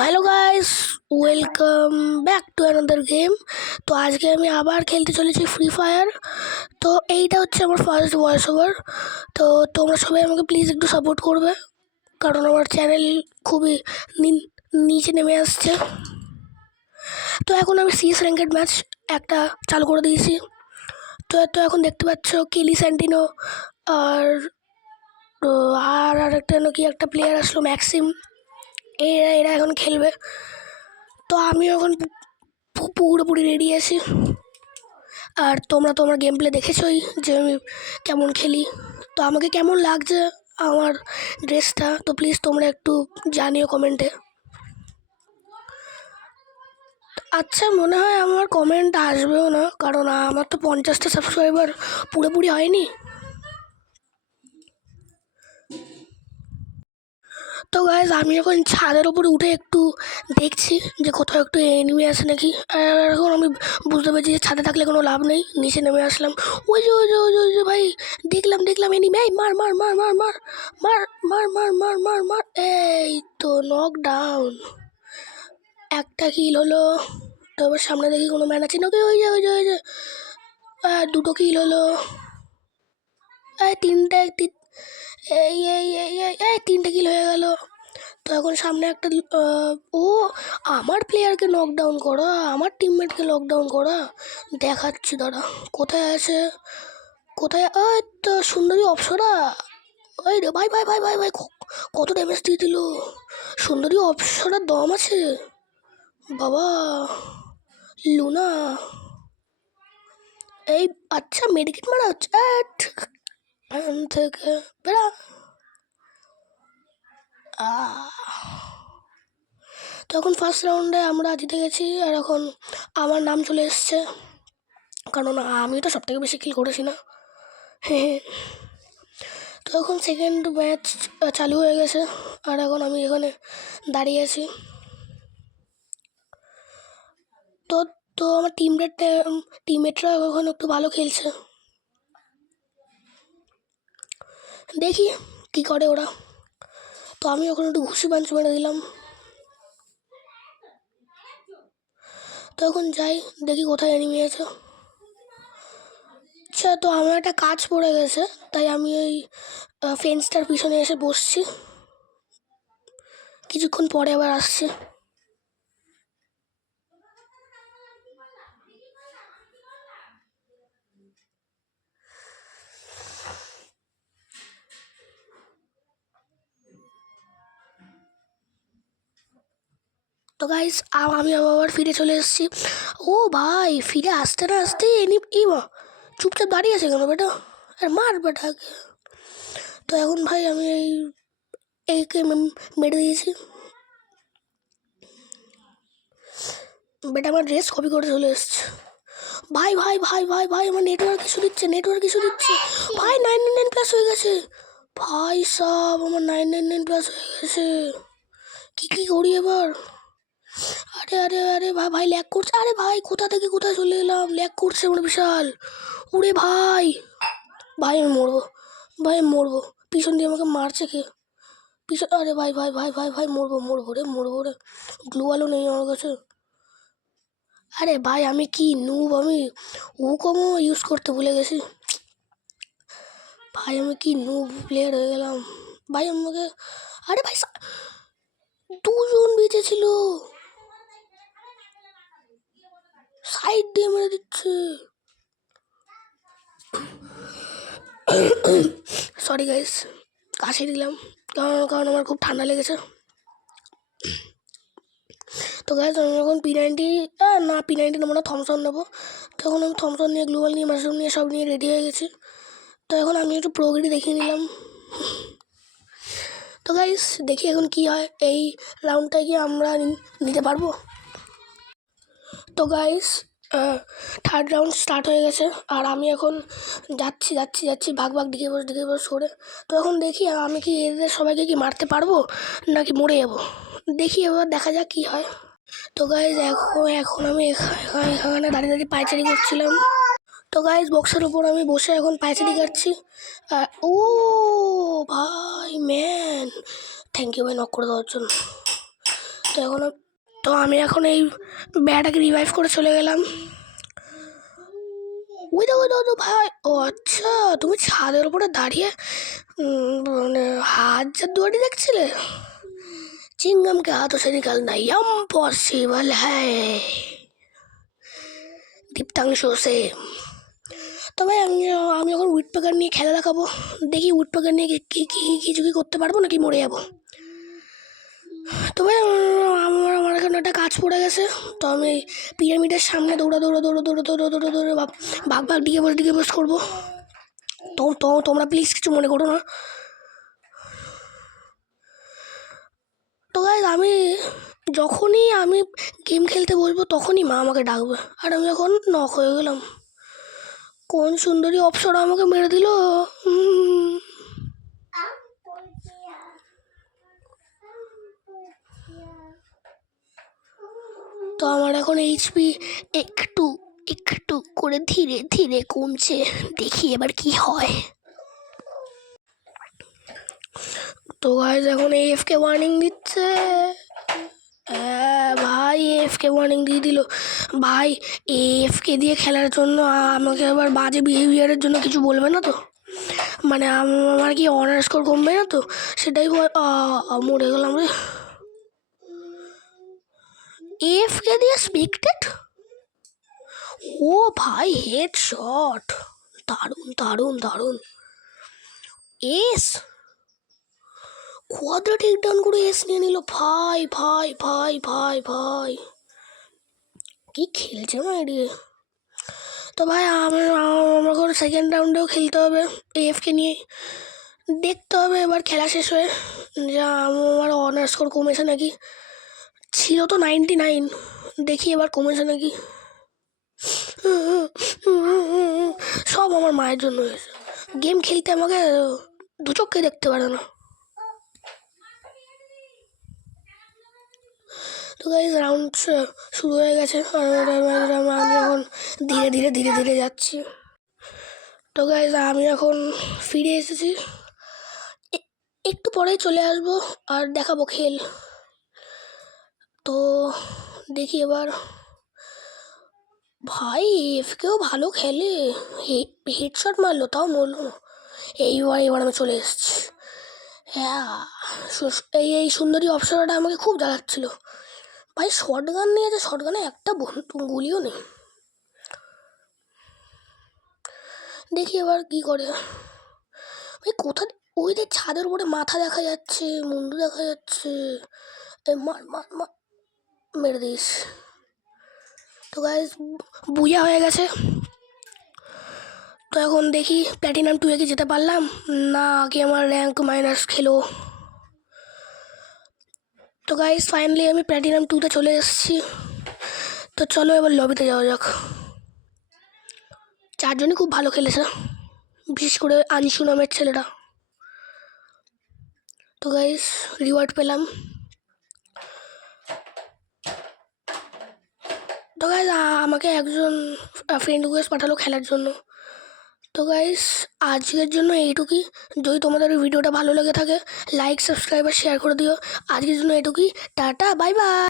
Hello guys, welcome back to another game. তো আজকে আমি আবার খেলতে চলেছি ফ্রি ফায়ার। তো এইটা হচ্ছে আমার ফার্স্ট ভয়েস ওভার। তো তোমরা সবাই আমাকে প্লিজ একটু সাপোর্ট করবে, কারণ আমার চ্যানেল খুবই নিচে নেমে আসছে। তো এখন আমি সিএস র্যাঙ্কেড ম্যাচ একটা চালু করে দিয়েছি। তো এখন দেখতে পাচ্ছ কেলি স্যান্টিনো আর আর আরেকটা নাকি একটা প্লেয়ার আসলো ম্যাক্সিম। এরা এখন খেলবে। তো আমি এখন পুরোপুরি রেডি আছি। আর তোমরা তো আমার গেম প্লে দেখেছই যে আমি কেমন খেলি। তো আমাকে কেমন লাগছে আমার ড্রেসটা, তো প্লিজ তোমরা একটু জানিও কমেন্টে। আচ্ছা, মনে হয় আমার কমেন্ট আসবেও না, কারণ আমার তো 50টা সাবস্ক্রাইবার পুরোপুরি হয়নি। তো গাইজ, আমি এখন ছাদের ওপরে উঠে একটু দেখছি যে কোথাও একটু এনিমি আছে নাকি। আর এখন আমি বুঝতে পারছি যে ছাদে থাকলে কোনো লাভ নেই, নিচে নেমে আসলাম। ওই যে ভাই, দেখলাম এনিমি। এই মার মার মার মার মার মার মার মার মার মার মার এই তো নক ডাউন, একটা কিল হলো। তো এবার সামনে দেখি কোনো ম্যান আছে নাকি। ওই যে দুটো কিল হলো। এই তিনটে কিল হয়ে গেল। তো এখন সামনে একটা ও আমার প্লেয়ারকে নকডাউন করা, আমার টিমমেটকে নকডাউন করা দেখাচ্ছি। দাঁড়া, কোথায় আছে? ওই তো সুন্দরী অপসরা। ওই রে ভাই ভাই ভাই ভাই ভাই, কত ড্যামেজ দিয়ে দিল! সুন্দরী অপসরার দম আছে বাবা। লুনা, এই আচ্ছা মেডিকেট মারা হচ্ছে থেকে বেড়া। তো এখন ফার্স্ট রাউন্ডে আমরা জিতে গেছি, আর এখন আমার নাম চলে এসছে, কারণ আমি তো সব থেকে বেশি কিল করেছি না। হ্যাঁ, তো এখন সেকেন্ড ম্যাচ চালু হয়ে গেছে, আর এখন আমি এখানে দাঁড়িয়ে আছি। তো তো আমার টিমমেটরা এখন একটু ভালো খেলছে, দেখি কি করে ওরা। তো আমি এখন একটু ঘুষি পাঞ্চ মেরে দিলাম। তো এখন যাই, দেখি কোথায় এনিমি আছে। আচ্ছা, তো আমার একটা কাজ পড়ে গেছে, তাই আমি ওই ফেন্সটার পিছনে এসে বসছি, কিছুক্ষণ পরে আবার আসছি। তো গাইস, আমি আবার ফিরে চলে এসেছি। ও ভাই, ফিরে আসতে না আসতে চুপচাপ দাঁড়িয়ে আছে কেন বেটা? আর মার বেটাকে। তো এখন ভাই আমি এইকে মেরে দিয়েছি। বেটা আমার ড্রেস কপি করে চলে এসছে। ভাই ভাই ভাই ভাই ভাই, আমার নেটওয়ার্ক ইস্যু দিচ্ছে ভাই। 999+ হয়ে গেছে ভাই সব, আমার 999+ হয়ে গেছে। কি করি এবার? আরে আরে আরে ভাই ভাই, ল্যাগ করছে। আরে ভাই, কোথা থেকে কোথায় চলে এলাম, ল্যাগ করছে আমার বিশাল। ওরে ভাই ভাই, আমি মরবো। পিছন দিয়ে আমাকে মারছে কে? আরে ভাই ভাই ভাই ভাই ভাই, মরবো রে। গ্লুয়ালও নেই আমার কাছে। আরে ভাই, আমি কি নুব, আমি কমও ইউজ করতে ভুলে গেছি ভাই। আমি কি নুব প্লেয়ার হয়ে গেলাম ভাই আমাকে। আরে ভাই, দুজন বেঁচে ছিল, সাইড দিয়ে মেরে দিচ্ছে। সরি গাইস, কাশি দিলাম, কারণ আমার খুব ঠান্ডা লেগেছে। তো গাইস, আমি এখন P90 নেবো না, থমসন নেবো। তখন আমি থমসন নিয়ে, গ্লুয়াল নিয়ে, মাশরুম নিয়ে, সব নিয়ে রেডি হয়ে গেছি। তো এখন আমি একটু প্রোগ্রেস দেখিয়ে নিলাম। তো গাইস, দেখি এখন কি হয়, এই রাউন্ডটা কি আমরা নিতে পারবো। তো গাইস, থার্ড রাউন্ড স্টার্ট হয়ে গেছে, আর আমি এখন যাচ্ছি ভাগ দিকে বস করে। তো এখন দেখি আমি কি এদের সবাইকে কি মারতে পারবো নাকি মরে যাবো। দেখি এবার, দেখা যাক কি হয়। তো গাইস, এখন আমি এখানে দাঁড়িয়ে পায়চারি করছিলাম। তো গাইস, বক্সের উপর আমি বসে এখন পায়চারি কাটছি। ও ভাই ম্যান, থ্যাংক ইউ ভাই নক করে দেওয়ার জন্য। তো আমি এখন এই ব্যাটাকে রিভাইভ করে চলে গেলাম। ওই দেখো দাদু ভাই, ও আচ্ছা তুমি ছাদের উপরে দাঁড়িয়ে মানে হাত দুয়ারি দেখছিলে। चिंगम के हाथों से निकलना इम्पॉसिबल है দীপ্তাংশু সে। তো ভাই আমি যখন উইট পেকার নিয়ে খেলা দেখাবো, দেখি উইট পেকার নিয়ে কিছু কি করতে পারবো নাকি মরে যাবো। তো ভাই আমার এখানে একটা কাজ পড়ে গেছে, তো আমি পিরামিডের সামনে দৌড়ে ভাগ ডিগে বস করবো। তোমরা প্লিজ কিছু মনে করো না। তো গাইজ যখনই আমি গেম খেলতে বসবো তখনই মা আমাকে ডাকবে, আর আমি এখন নক হয়ে গেলাম। কোন সুন্দরী অপসরা আমাকে মেরে দিল। তো আমার এখন এইচপি একটু একটু করে ধীরে ধীরে কমছে, দেখি এবার কি হয়। তো গাইজ এখন এএফকে ওয়ার্নিং দিচ্ছে। ভাই এএফকে ওয়ার্নিং দিয়ে দিল। ভাই এএফকে দিয়ে খেলার জন্য আমাকে আবার বাজে বিহেভিয়ারের জন্য কিছু বলবে না তো? মানে আমার কি অনার স্কোর কমবে না তো? সেটাই মরে গেলাম রে। এএফকে দিয়ে স্পেক্টেড, ও ভাই হেড শট, দারুণ দারুণ দারুণ। এস কোয়াড্রেটিক ডান করে এস নিয়ে নিল। ভাই ভাই ভাই ভাই ভাই কি খেলছে ভাই রে। তো ভাই আমার সেকেন্ড রাউন্ডেও খেলতে হবে এএফকে নিয়ে, দেখতে হবে এবার খেলা শেষ হয়ে যা আমার অনার স্কোর কমেছে নাকি। ছিল তো 99, দেখি এবার কমেছে নাকি। সব আমার মায়ের জন্য হয়েছে। গেম খেলতে আমাকে দু চোখে দেখতে পারে না। তো গাইজ রাউন্ড শুরু হয়ে গেছে, আমি এখন ধীরে ধীরে ধীরে ধীরে যাচ্ছি। তো গাইজ আমি এখন ফিরে এসেছি, একটু পরেই চলে আসবো আর দেখাবো খেল। তো দেখি এবার। ভাই এফকেও ভালো খেলে, হেডশট মারলো তাও মরলো। এবার আমি চলে এসেছি। হ্যাঁ এই সুন্দরী অপসরাটা আমাকে খুব জ্বালাচ্ছিল। ভাই শর্ট গান নিয়েছে, শর্ট গানে একটা গুলিও নেই। দেখি এবার কি করে। ভাই কোথা ওই যে ছাদের উপরে মাথা দেখা যাচ্ছে, মুন্ডু দেখা যাচ্ছে। মার মার মার মেরে দিস। তো গাইজ বুঝা হয়ে গেছে। তো এখন দেখি প্ল্যাটিনাম 2 কি যেতে পারলাম না কি আমার র্যাঙ্ক মাইনাস খেলো। তো গাইজ ফাইনালি আমি প্ল্যাটিনাম 2-তে চলে এসেছি। তো চলো এবার লবিতে যাওয়া যাক। চারজনই খুব ভালো খেলেছে, বিশেষ করে আনসু নামের ছেলেটা। তো গাইজ রিওয়ার্ড পেলাম। তো গাইজ আমাকে একজন ফ্রেন্ড রিকোয়েস্ট পাঠালো খেলার জন্য। তো গাইজ আজকের জন্য এইটুকুই। যদি তোমাদের ভিডিওটা ভালো লেগে থাকে লাইক সাবস্ক্রাইব আর শেয়ার করে দিও। আজকের জন্য এইটুকুই, টাটা বাই বাই।